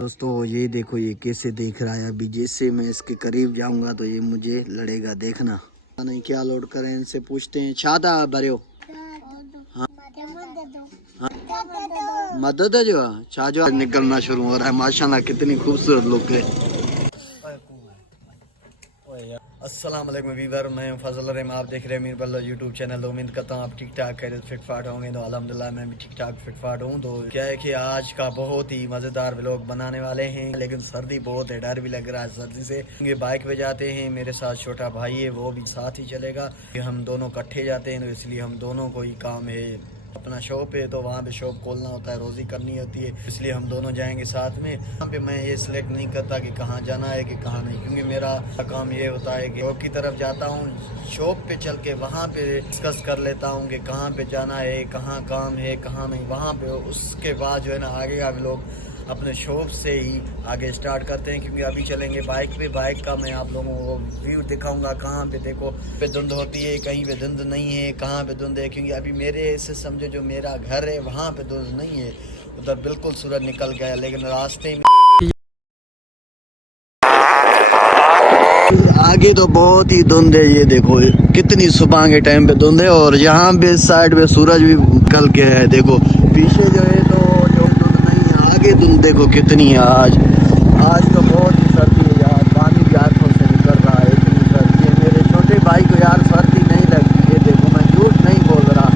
दोस्तों ये देखो ये कैसे देख रहा है। अभी जैसे मैं इसके करीब जाऊंगा तो ये मुझे लड़ेगा, देखना। नहीं क्या लोड करें, इनसे पूछते हैं। छाता भरे हो? हाँ मदद है जो छा जो निकलना शुरू हो रहा है। माशाल्लाह कितनी खूबसूरत लुक है। अस्सलाम वालेकुम वीवर, मैं फजल रहमान, आप देख रहे हैं मीर बल्ला यूट्यूब चैनल। उम्मीद करता हूँ आप ठीक ठाक खैरियत फिट फाट होंगे। तो अल्हम्दुलिल्लाह मैं भी ठीक ठाक फिट फाट हूँ। तो क्या है कि आज का बहुत ही मज़ेदार व्लॉग बनाने वाले हैं, लेकिन सर्दी बहुत है, डर भी लग रहा है सर्दी से। ये बाइक पे जाते हैं, मेरे साथ छोटा भाई है वो भी साथ ही चलेगा। हम दोनों इकट्ठे जाते हैं तो इसलिए हम दोनों को ही काम है। अपना शॉप है तो वहाँ पे शॉप खोलना होता है, रोज़ी करनी होती है, इसलिए हम दोनों जाएंगे साथ में। वहाँ पे मैं ये सिलेक्ट नहीं करता कि कहाँ जाना है कि कहाँ नहीं, क्योंकि मेरा काम ये होता है कि शॉप की तरफ जाता हूँ, शॉप पे चल के वहाँ पे डिस्कस कर लेता हूँ कि कहाँ पे जाना है, कहाँ काम है, कहाँ नहीं। वहाँ पे उसके बाद जो है ना आगे का भी लोग अपने शॉप से ही आगे स्टार्ट करते हैं, क्योंकि अभी चलेंगे बाइक पे। बाइक का मैं आप लोगों को व्यू दिखाऊंगा। कहाँ पे देखो पे धुंध होती है, कहीं पे धुंध नहीं है, कहाँ पे धुंध है, क्योंकि अभी मेरे से समझो जो मेरा घर है वहाँ पे धुंध नहीं है, उधर बिल्कुल सूरज निकल गया, लेकिन रास्ते में आगे तो बहुत ही धुंध है। ये देखो कितनी सुबह के टाइम पे धुंध है, और यहाँ पे साइड पे सूरज भी निकल के है। देखो पीछे जो है तो जो धुंध नहीं है, आगे धुंध देखो कितनी है। आज तो बहुत ही सर्दी है यार, पानी भी आंखों से निकल रहा है, इतनी सर्दी है। मेरे छोटे भाई को यार सर्दी नहीं लगती। ये देखो मैं झूठ नहीं बोल रहा,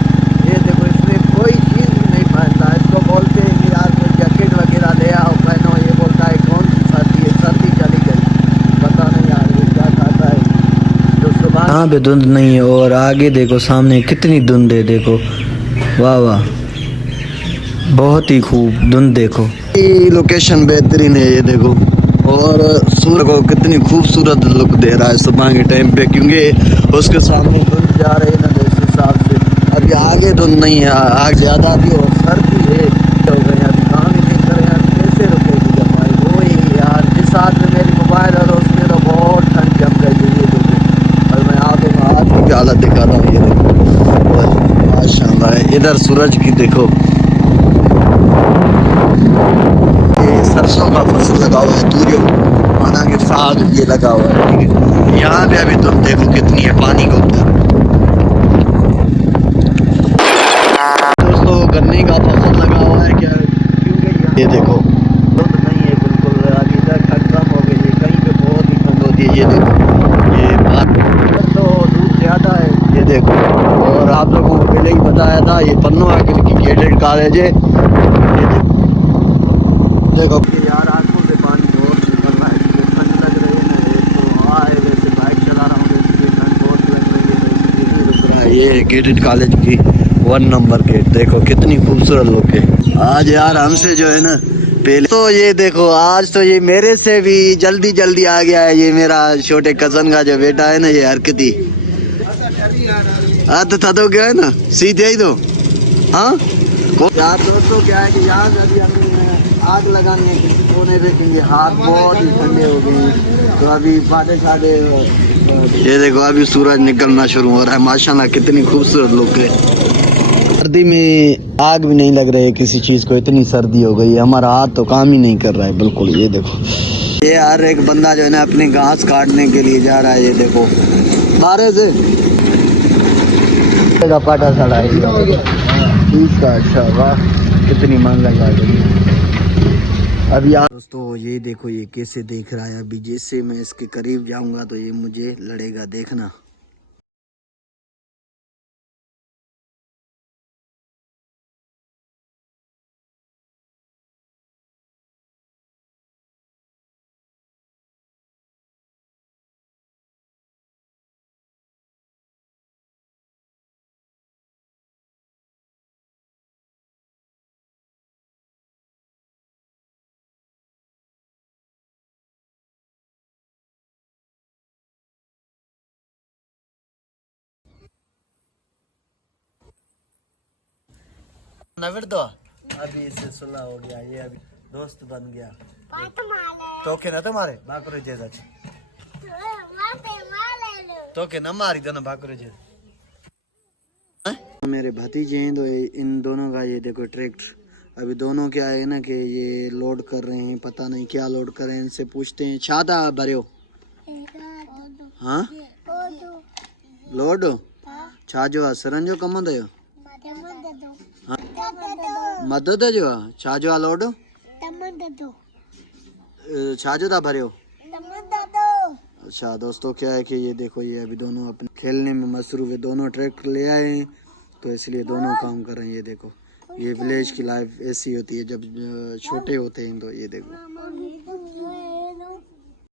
ये देखो इसमें कोई चीज़ भी नहीं पहनता। इसको बोलते हैं कि यार कोई जैकेट वगैरह ले आओ पहनो, ये बोलता है कौन सी सर्दी है, सर्दी चली गई। पता नहीं यार ये क्या खाता है। तो सुबह यहाँ पे धुंध नहीं है, और आगे देखो सामने कितनी धुंध है। देखो वाह वाह, बहुत ही खूब धुंध। देखो ये लोकेशन बेहतरीन है, ये देखो। और सूरज को कितनी खूबसूरत लुक दे रहा है सुबह के टाइम पे, क्योंकि उसके सामने धुंध जा रही है ना, तो इस हिसाब से अभी आगे धुंध नहीं है, आग ज़्यादा भी और सर्दी है। हो गए अभी काम ही नहीं करें यार, कैसे रुकेगी जब भाई। वो ही यार जिस हाथ में मेरी मोबाइल है उसमें तो बहुत ठंड जम गई है। ये देखो, और मैं आगे हाथ की हालत दिखा रहा हूँ। ये देखो माशाल्लाह, इधर सूरज की देखो। ये सरसों का फसल लगा हुआ है, तुरियो माना के साग ये लगा हुआ है, ठीक है। यहाँ पे अभी तुम देखो कितनी है पानी के ऊपर। दोस्तों गन्ने का फसल लगा हुआ है क्या, क्योंकि ये देखो धुंध नहीं है बिल्कुल। अभी तक ठंड कम हो गई है, कहीं पे बहुत ही ठंड होती है। ये देखो ये तो धूप ज़्यादा है। ये देखो, और आप लोगों को पहले ही बताया था ये पन्नू आकिल की गेटेड कॉलेज है। देखो यार आंखों से पानी बहुत निकल रहा है, इसलिए ठंड लग रही है ना। एक तो हाईवे से बाइक चला रहा हूँ, इसलिए ठंड बहुत लग रही है, तो इसलिए नहीं रुक रहा है। ये गेटेड कॉलेज की 1 नंबर गेट, देखो कितनी खूबसूरत लुक है। आज यार हमसे जो है ना पहले तो ये देखो, आज तो ये मेरे से भी जल्दी जल्दी आ गया है। ये मेरा छोटे कजन का जो बेटा है ना, ये हरकती तो था तो क्या है ना, सीधे ही तो। हाँ यार दोस्तों क्या है कि यहाँ से अभी हमें आग लगानी है किसी कोने पे, क्योंकि हाथ बहुत ही ठंडे हो गई। तो अभी साढ़े ये देखो अभी सूरज निकलना शुरू हो रहा है। माशाल्लाह कितनी खूबसूरत लुक है। सर्दी में आग भी नहीं लग रही है किसी चीज़ को, इतनी सर्दी हो गई है। हमारा हाथ तो काम ही नहीं कर रहा है बिल्कुल। ये देखो ये यार एक बंदा जो है ना अपने घास काटने के लिए जा रहा है। ये देखो बारे से पाटा सड़ा है ठीक है। अच्छा वाह, कितनी महंगा गाड़ी है। अभी आप दोस्तों ये देखो ये कैसे देख रहा है। अभी जैसे मैं इसके करीब जाऊंगा तो ये मुझे लड़ेगा, देखना। नवर दो अभी इससे सुलह हो गया, ये अभी दोस्त बन गया। तो के ना तुम्हारे बाकरो जे तो के ना मारी दोनों बाकरो जे। मेरे भतीजे हैं तो इन दोनों का ये देखो ट्रैक्टर अभी दोनों क्या है ना कि ये लोड कर रहे हैं, पता नहीं क्या लोड कर रहे हैं, इनसे पूछते हैं। छाता भरे हो? हाँ लोड छा जो आहे सरन जो कम दो मदद जो आहे छा जो आहे लोड छा जो था भरे हो? अच्छा दोस्तों क्या है कि ये देखो ये अभी दोनों अपने खेलने में मसरूफ है, दोनों ट्रैक्टर ले आए हैं तो इसलिए दोनों काम कर रहे हैं। ये देखो ये विलेज की लाइफ ऐसी होती है जब छोटे होते हैं। तो ये देखो